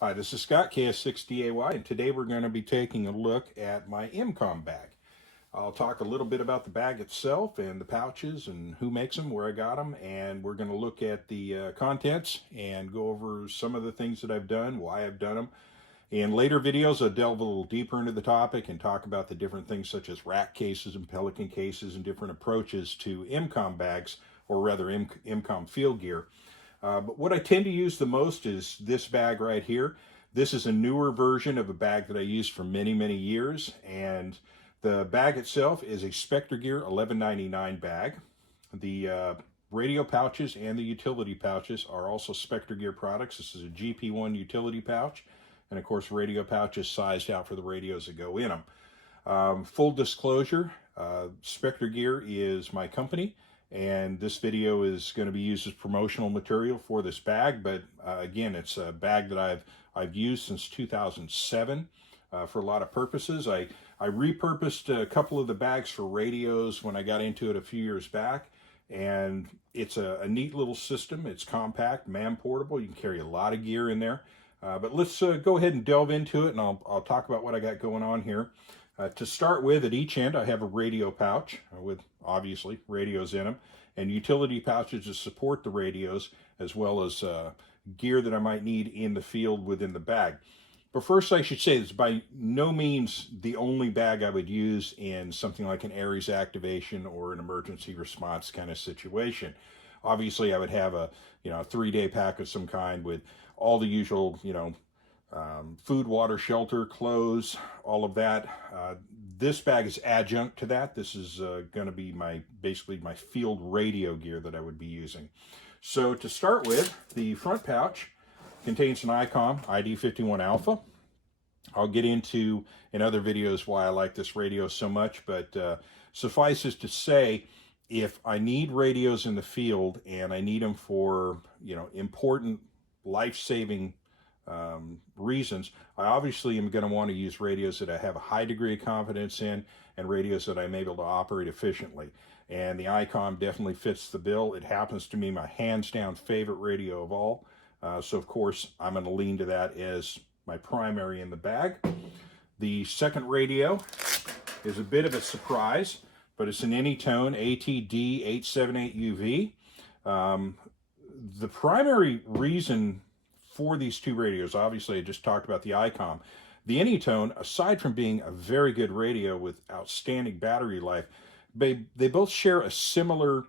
Hi, this is Scott, KS6DAY, and today we're going to be taking a look at my EmComm bag. I'll talk a little bit about the bag itself and the pouches and who makes them, where I got them, and we're going to look at the contents and go over some of the things that I've done, why I've done them. In later videos, I'll delve a little deeper into the topic and talk about the different things such as rack cases and pelican cases and different approaches to EmComm bags, or rather EmComm field gear. But what I tend to use the most is this bag right here. This is a newer version of a bag that I used for many, many years. And the bag itself is a Spectre Gear 1199 bag. The radio pouches and the utility pouches are also Spectre Gear products. This is a GP1 utility pouch. And of course, radio pouches sized out for the radios that go in them. Full disclosure, Spectre Gear is my company. And this video is going to be used as promotional material for this bag, but again, it's a bag that I've used since 2007 for a lot of purposes. I repurposed a couple of the bags for radios when I got into it a few years back, and it's a neat little system. It's compact, man-portable. You can carry a lot of gear in there. But let's go ahead and delve into it, and I'll talk about what I got going on here. To start with, at each end, I have a radio pouch with, obviously, radios in them, and utility pouches to support the radios, as well as gear that I might need in the field within the bag. But first, I should say, this is by no means the only bag I would use in something like an Aries activation or an emergency response kind of situation. Obviously, I would have a 3-day pack of some kind with all the usual, food, water, shelter, clothes, all of that. This bag is adjunct to that. This is going to be basically my field radio gear that I would be using. So to start with, the front pouch contains an EmComm ID51 Alpha. I'll get into in other videos why I like this radio so much, but suffice it to say, if I need radios in the field and I need them for important life-saving reasons, I obviously am going to want to use radios that I have a high degree of confidence in and radios that I'm able to operate efficiently. And the EmComm definitely fits the bill. It happens to be my hands down favorite radio of all. So of course I'm going to lean to that as my primary in the bag. The second radio is a bit of a surprise, but it's an Anytone ATD878UV. The primary reason for these two radios, obviously I just talked about the EmComm. The Anytone, aside from being a very good radio with outstanding battery life, they both share a similar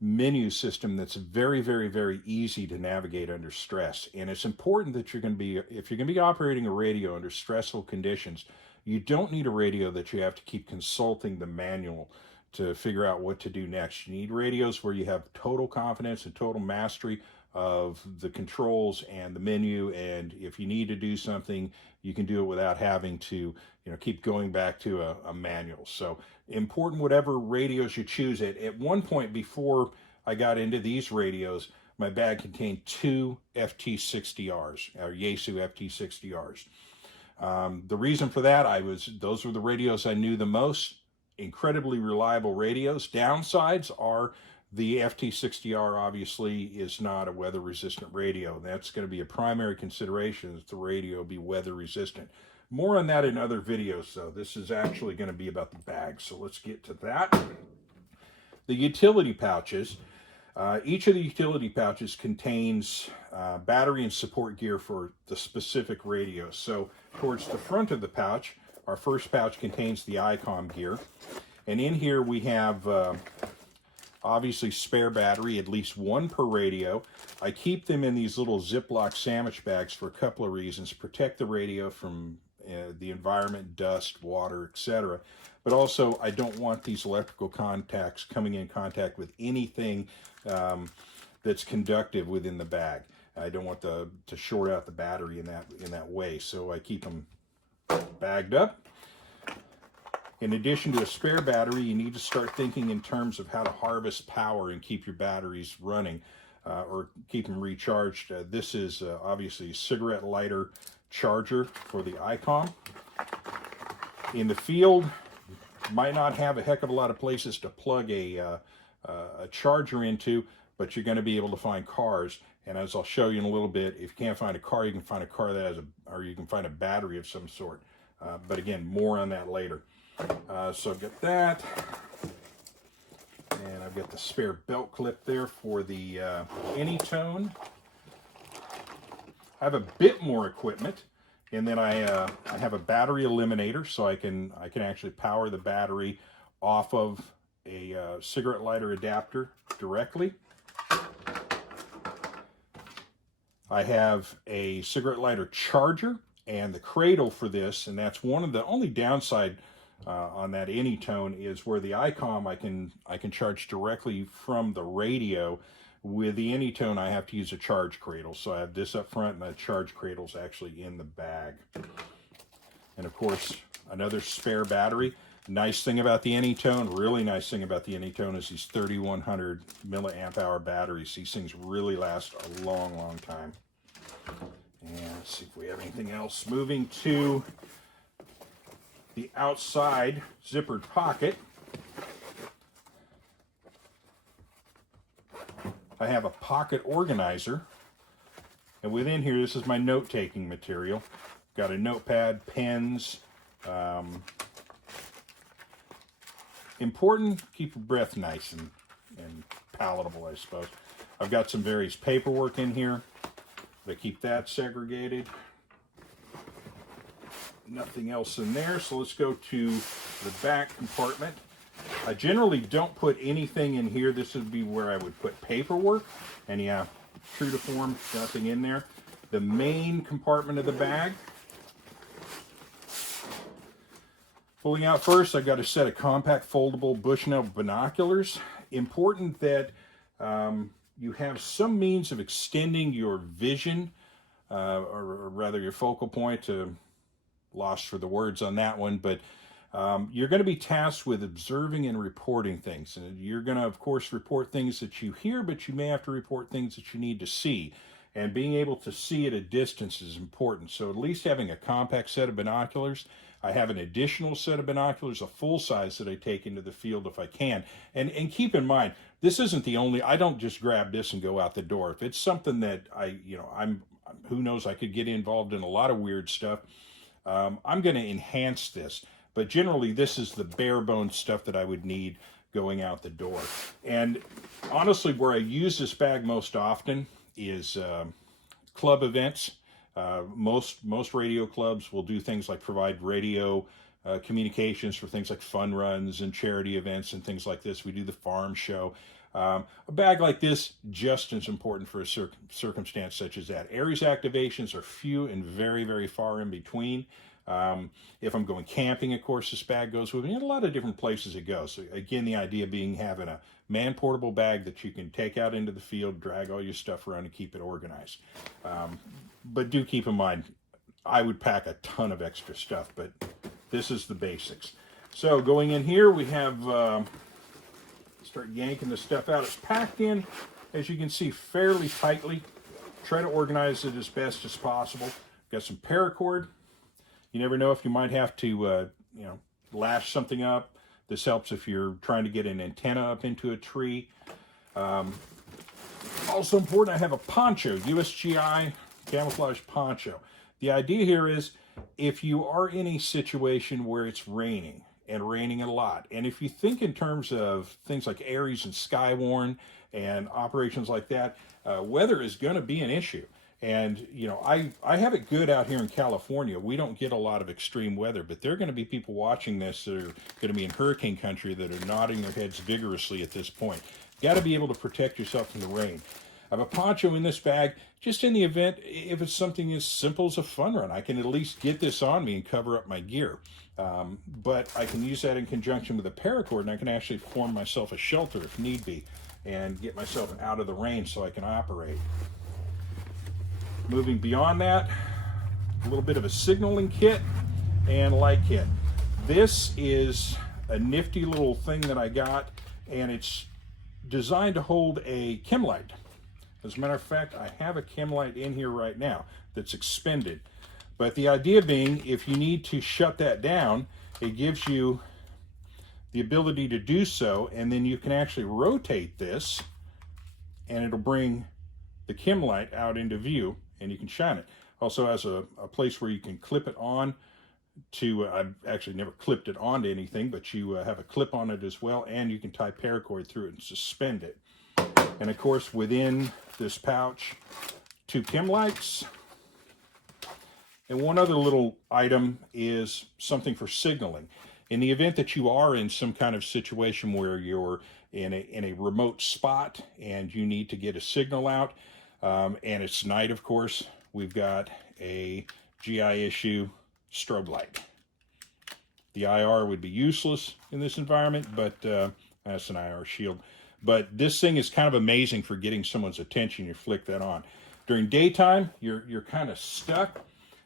menu system that's very, very, very easy to navigate under stress. And it's important that if you're going to be operating a radio under stressful conditions, you don't need a radio that you have to keep consulting the manual to figure out what to do next. You need radios where you have total confidence and total mastery of the controls and the menu, and if you need to do something, you can do it without having to keep going back to a manual. So important, whatever radios you choose. At one point before I got into these radios, my bag contained two FT60Rs, or Yaesu FT60Rs. The reason for that, those were the radios I knew the most. Incredibly reliable radios. Downsides are the FT60R obviously is not a weather resistant radio. That's going to be a primary consideration, that the radio be weather resistant. More on that in other videos, though. This is actually going to be about the bag, so let's get to that. The utility pouches. Each of the utility pouches contains battery and support gear for the specific radio. So towards the front of the pouch, our first pouch contains the EmComm gear. And in here we have obviously spare battery, at least one per radio. I keep them in these little Ziploc sandwich bags for a couple of reasons. Protect the radio from the environment, dust, water, etc. But also, I don't want these electrical contacts coming in contact with anything that's conductive within the bag. I don't want to short out the battery in that way, so I keep them bagged up. In addition to a spare battery, you need to start thinking in terms of how to harvest power and keep your batteries running or keep them recharged. This is obviously a cigarette lighter charger for the EmComm. In the field, might not have a heck of a lot of places to plug a charger into, but you're going to be able to find cars. And as I'll show you in a little bit, if you can't find a car, you can find a car that has or you can find a battery of some sort. But again, more on that later. So I've got that. And I've got the spare belt clip there for the Anytone. I have a bit more equipment, and then I have a battery eliminator, so I can actually power the battery off of a cigarette lighter adapter directly. I have a cigarette lighter charger and the cradle for this, and that's one of the only downside on that Anytone is where the EmComm I can charge directly from the radio. With the Anytone, I have to use a charge cradle, so I have this up front, and that charge cradle is actually in the bag. And of course, another spare battery. Nice thing about the Anytone, really nice thing about the Anytone is these 3100 milliamp hour batteries. These things really last a long, long time. And let's see if we have anything else. Moving to the outside zippered pocket. I have a pocket organizer. And within here, this is my note-taking material. Got a notepad, pens. Important, keep your breath nice and palatable, I suppose. I've got some various paperwork in here. I keep that segregated. Nothing else in there, so let's go to the back compartment. I generally don't put anything in here. This would be where I would put paperwork. And yeah, true to form, nothing in there. The main compartment of the bag. Pulling out first, I've got a set of compact foldable Bushnell binoculars. Important that you have some means of extending your vision, or rather your focal point. Lost for the words on that one, but you're going to be tasked with observing and reporting things. And you're going to, of course, report things that you hear, but you may have to report things that you need to see. And being able to see at a distance is important. So at least having a compact set of binoculars. I have an additional set of binoculars, a full size, that I take into the field if I can. And keep in mind, this isn't the only, I don't just grab this and go out the door. If it's something that who knows, I could get involved in a lot of weird stuff. I'm going to enhance this. But generally, this is the bare bones stuff that I would need going out the door. And honestly, where I use this bag most often is club events. Most radio clubs will do things like provide radio communications for things like fun runs and charity events and things like this. We do the farm show. A bag like this just as important for a circumstance such as that. Aries activations are few and very, very far in between. If I'm going camping, of course, this bag goes with me. In a lot of different places it goes. So again, the idea being having a man-portable bag that you can take out into the field, drag all your stuff around, and keep it organized. But do keep in mind, I would pack a ton of extra stuff, but this is the basics. So going in here, we have, start yanking the stuff out. It's packed in, as you can see, fairly tightly. Try to organize it as best as possible. Got some paracord. You never know if you might have to, lash something up. This helps if you're trying to get an antenna up into a tree. Also important, I have a poncho, USGI camouflage poncho. The idea here is if you are in a situation where it's raining, and raining a lot, and if you think in terms of things like Aries and Skywarn and operations like that, weather is going to be an issue. And, I have it good out here in California. We don't get a lot of extreme weather, but there are going to be people watching this that are going to be in hurricane country that are nodding their heads vigorously at this point. Got to be able to protect yourself from the rain. I have a poncho in this bag, just in the event, if it's something as simple as a fun run, I can at least get this on me and cover up my gear. But I can use that in conjunction with a paracord, and I can actually form myself a shelter if need be, and get myself out of the rain so I can operate. Moving beyond that, a little bit of a signaling kit and a light kit. This is a nifty little thing that I got, and it's designed to hold a chem light. As a matter of fact, I have a chem light in here right now that's expended. But the idea being, if you need to shut that down, it gives you the ability to do so, and then you can actually rotate this and it'll bring the chem light out into view, and you can shine it. Also has a place where you can clip it on to, I've actually never clipped it onto anything, but you have a clip on it as well, and you can tie paracord through it and suspend it. And of course, within this pouch, 2 chem lights. And one other little item is something for signaling. In the event that you are in some kind of situation where you're in a remote spot and you need to get a signal out, and it's night, of course, we've got a GI issue strobe light. The IR would be useless in this environment, but that's an IR shield. But this thing is kind of amazing for getting someone's attention. You flick that on. During daytime, you're kind of stuck.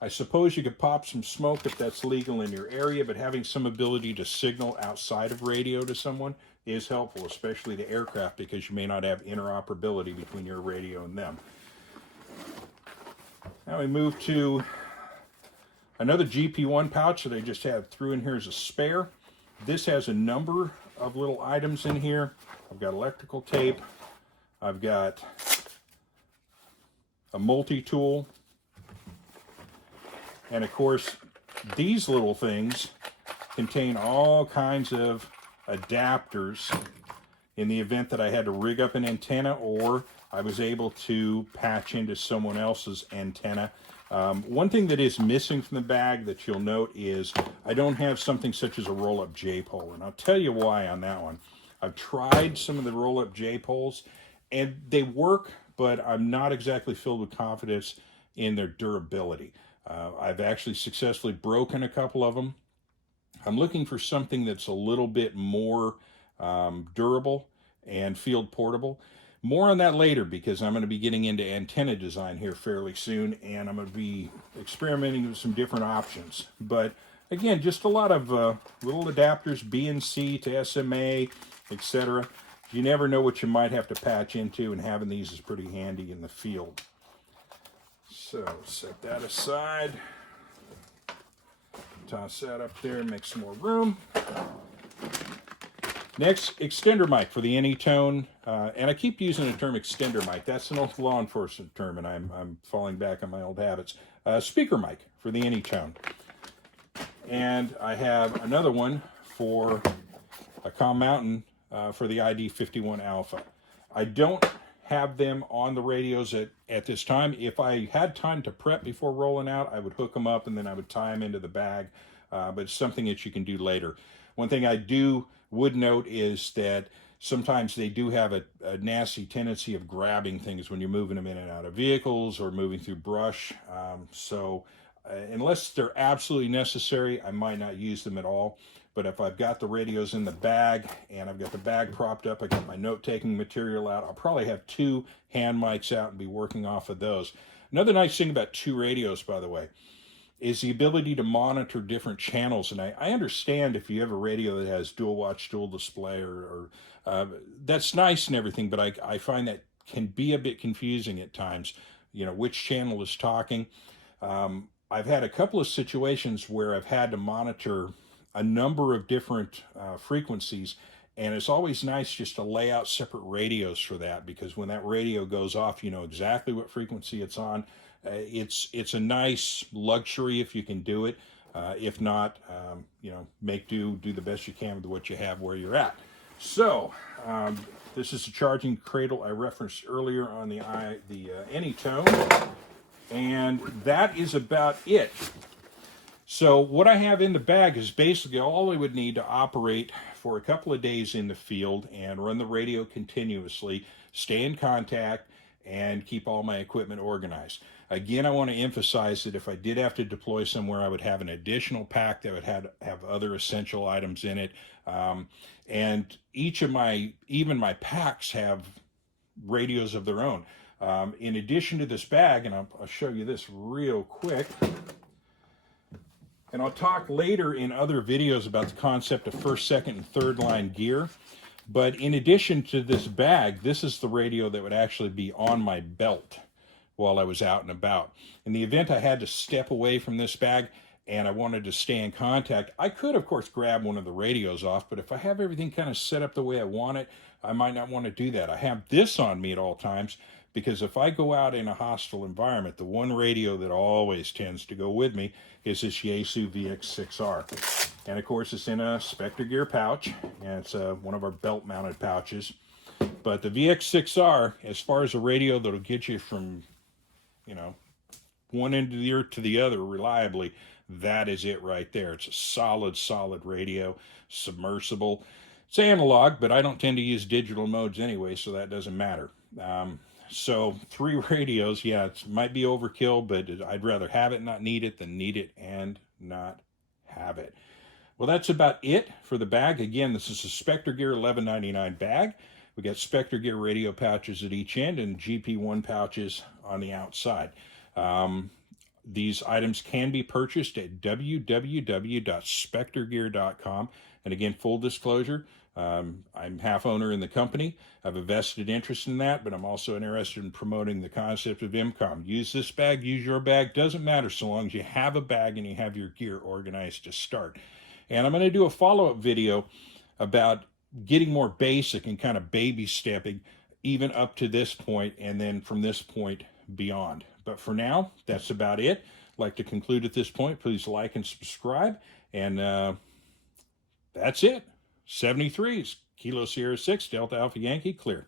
I suppose you could pop some smoke if that's legal in your area, but having some ability to signal outside of radio to someone is helpful, especially to aircraft, because you may not have interoperability between your radio and them. Now we move to another GP1 pouch that I just have through in here as a spare. This has a number of little items in here. I've got electrical tape. I've got a multi-tool. And of course, these little things contain all kinds of adapters in the event that I had to rig up an antenna or I was able to patch into someone else's antenna. One thing that is missing from the bag that you'll note is I don't have something such as a roll-up J-pole, and I'll tell you why on that one. I've tried some of the roll-up J-poles, and they work, but I'm not exactly filled with confidence in their durability. I've actually successfully broken a couple of them. I'm looking for something that's a little bit more durable and field portable. More on that later, because I'm going to be getting into antenna design here fairly soon, and I'm going to be experimenting with some different options. But again, just a lot of little adapters, BNC to SMA, etc. You never know what you might have to patch into, and having these is pretty handy in the field. So set that aside, toss that up there, make some more room. Next, extender mic for the Anytone, and I keep using the term extender mic. That's an old law enforcement term, and I'm falling back on my old habits. Speaker mic for the Anytone. And I have another one for a Comm Mountain for the ID51 Alpha. I don't have them on the radios at this time. If I had time to prep before rolling out, I would hook them up and then I would tie them into the bag, but it's something that you can do later. One thing I would note is that sometimes they do have a nasty tendency of grabbing things when you're moving them in and out of vehicles or moving through brush. So unless they're absolutely necessary, I might not use them at all. But if I've got the radios in the bag and I've got the bag propped up, I got my note-taking material out, I'll probably have 2 hand mics out and be working off of those. Another nice thing about 2 radios, by the way, is the ability to monitor different channels. And I understand if you have a radio that has dual watch, dual display, or that's nice and everything, but I find that can be a bit confusing at times, you know, which channel is talking. I've had a couple of situations where I've had to monitor a number of different frequencies, and it's always nice just to lay out separate radios for that, because when that radio goes off, you know exactly what frequency it's on. It's a nice luxury if you can do it. If not, you know, do the best you can with what you have where you're at. So this is a charging cradle I referenced earlier on the Anytone, and that is about it. So what I have in the bag is basically all I would need to operate for a couple of days in the field and run the radio continuously, stay in contact, and keep all my equipment organized. Again, I want to emphasize that if I did have to deploy somewhere, I would have an additional pack that would have other essential items in it. And each of even my packs have radios of their own. In addition to this bag, and I'll show you this real quick, and I'll talk later in other videos about the concept of first, second, and third line gear. But in addition to this bag, this is the radio that would actually be on my belt while I was out and about. In the event I had to step away from this bag and I wanted to stay in contact, I could, of course, grab one of the radios off, but if I have everything kind of set up the way I want it, I might not want to do that. I have this on me at all times because if I go out in a hostile environment, the one radio that always tends to go with me is this Yaesu Vx6r. And of course, it's in a Spectre Gear pouch, and it's one of our belt-mounted pouches. But the Vx6r, as far as a radio that'll get you from, you know, one end of the earth to the other reliably, that is it right there. It's a solid radio, submersible. It's analog, but I don't tend to use digital modes anyway, so that doesn't matter. So 3 radios, yeah, it might be overkill, but I'd rather have it, not need it, than need it and not have it. Well, that's about it for the bag. Again, this is a Spectre Gear $11.99 bag. We got Spectre Gear radio pouches at each end and GP1 pouches on the outside. These items can be purchased at www.spectregear.com. And again, full disclosure, I'm half owner in the company. I have a vested interest in that, but I'm also interested in promoting the concept of EmComm. Use this bag, use your bag, doesn't matter so long as you have a bag and you have your gear organized to start. And I'm going to do a follow-up video about getting more basic and kind of baby stepping even up to this point and then from this point beyond. But for now, that's about it. I'd like to conclude at this point. Please like and subscribe. And that's it. 73s, Kilo Sierra 6, Delta Alpha Yankee, clear.